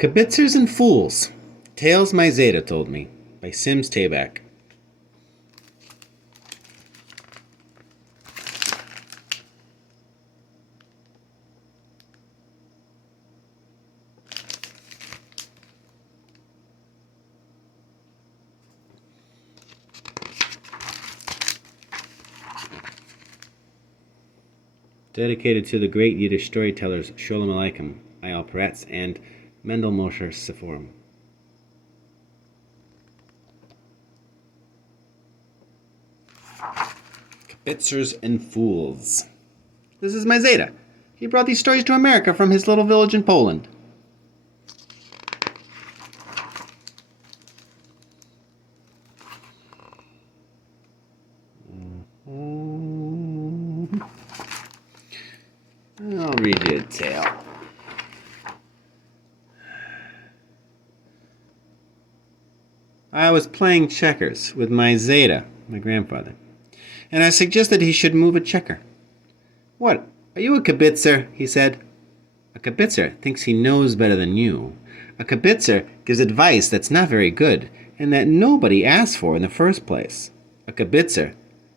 Kibitzers and Fools. Tales My Zayda Told Me by Sims Tabak. Dedicated to the great Yiddish storytellers Sholem Aleichem, Ayal Peretz, and Mendel Moshe Seforim. Kibitzers and Fools. This is my Zayda. He brought these stories to America from his little village in Poland. I'll read you a tale. I was playing checkers with my Zayda, my grandfather, and I suggested he should move a checker. "What, are you a kibitzer?" he said. "A kibitzer thinks he knows better than you. A kibitzer gives advice that's not very good and that nobody asked for in the first place. A kibitzer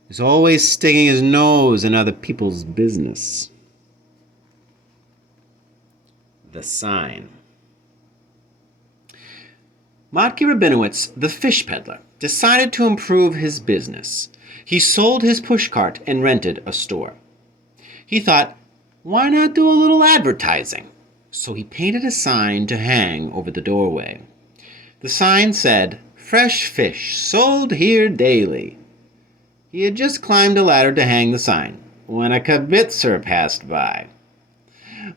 is always sticking his nose in other people's business." The sign. Matke Rabinowitz, the fish peddler, decided to improve his business. He sold his pushcart and rented a store. He thought, why not do a little advertising? So he painted a sign to hang over the doorway. The sign said, "Fresh fish sold here daily." He had just climbed a ladder to hang the sign when a kibitzer passed by.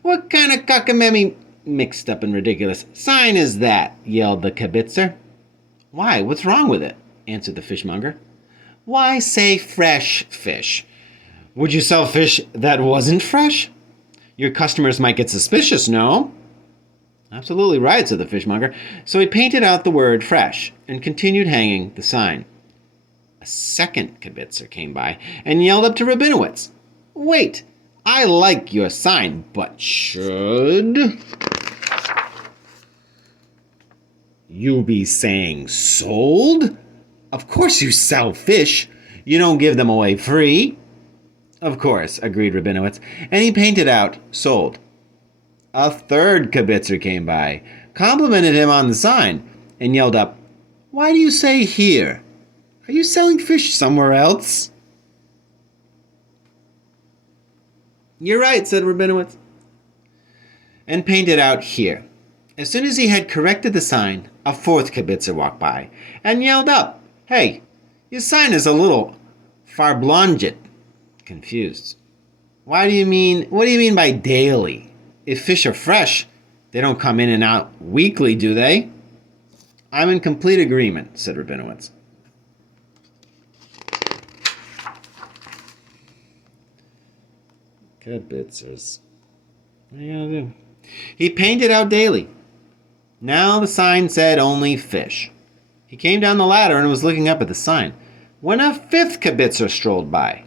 "What kind of cockamamie mixed up and ridiculous sign is that?" yelled the kibitzer. "Why, what's wrong with it?" answered the fishmonger. "Why say fresh fish? Would you sell fish that wasn't fresh? Your customers might get suspicious, no?" "Absolutely right," said the fishmonger. So he painted out the word fresh and continued hanging the sign. A second kibitzer came by and yelled up to Rabinowitz, "Wait! I like your sign, but should you be saying sold? Of course you sell fish. You don't give them away free." "Of course," agreed Rabinowitz, and he painted out sold. A third kibitzer came by, complimented him on the sign, and yelled up, "Why do you say here? Are you selling fish somewhere else?" "You're right," said Rabinowitz, and painted out here. As soon as he had corrected the sign, a fourth kibitzer walked by and yelled up, "Hey, your sign is a little farblonget." Confused. What do you mean by daily? If fish are fresh, they don't come in and out weekly, do they?" "I'm in complete agreement," said Rabinowitz. Kibitzers. What are you gonna do? He painted out daily. Now the sign said only fish. He came down the ladder and was looking up at the sign when a fifth kibitzer strolled by.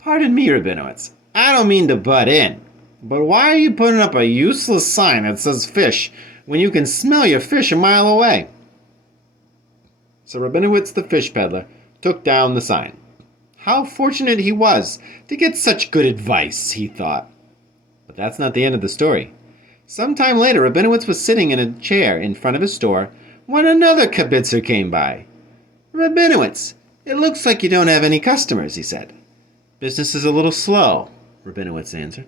"Pardon me, Rabinowitz, I don't mean to butt in, but why are you putting up a useless sign that says fish when you can smell your fish a mile away?" So Rabinowitz the fish peddler took down the sign. How fortunate he was to get such good advice, he thought. But that's not the end of the story. Sometime later, Rabinowitz was sitting in a chair in front of his store when another kibitzer came by. "Rabinowitz, it looks like you don't have any customers," he said. "Business is a little slow," Rabinowitz answered.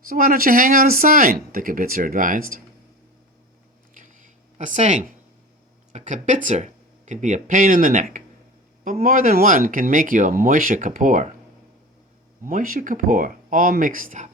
"So why don't you hang out a sign?" the kibitzer advised. A saying, a kibitzer can be a pain in the neck, but more than one can make you a Moshe Kapoor. Moshe Kapoor, all mixed up.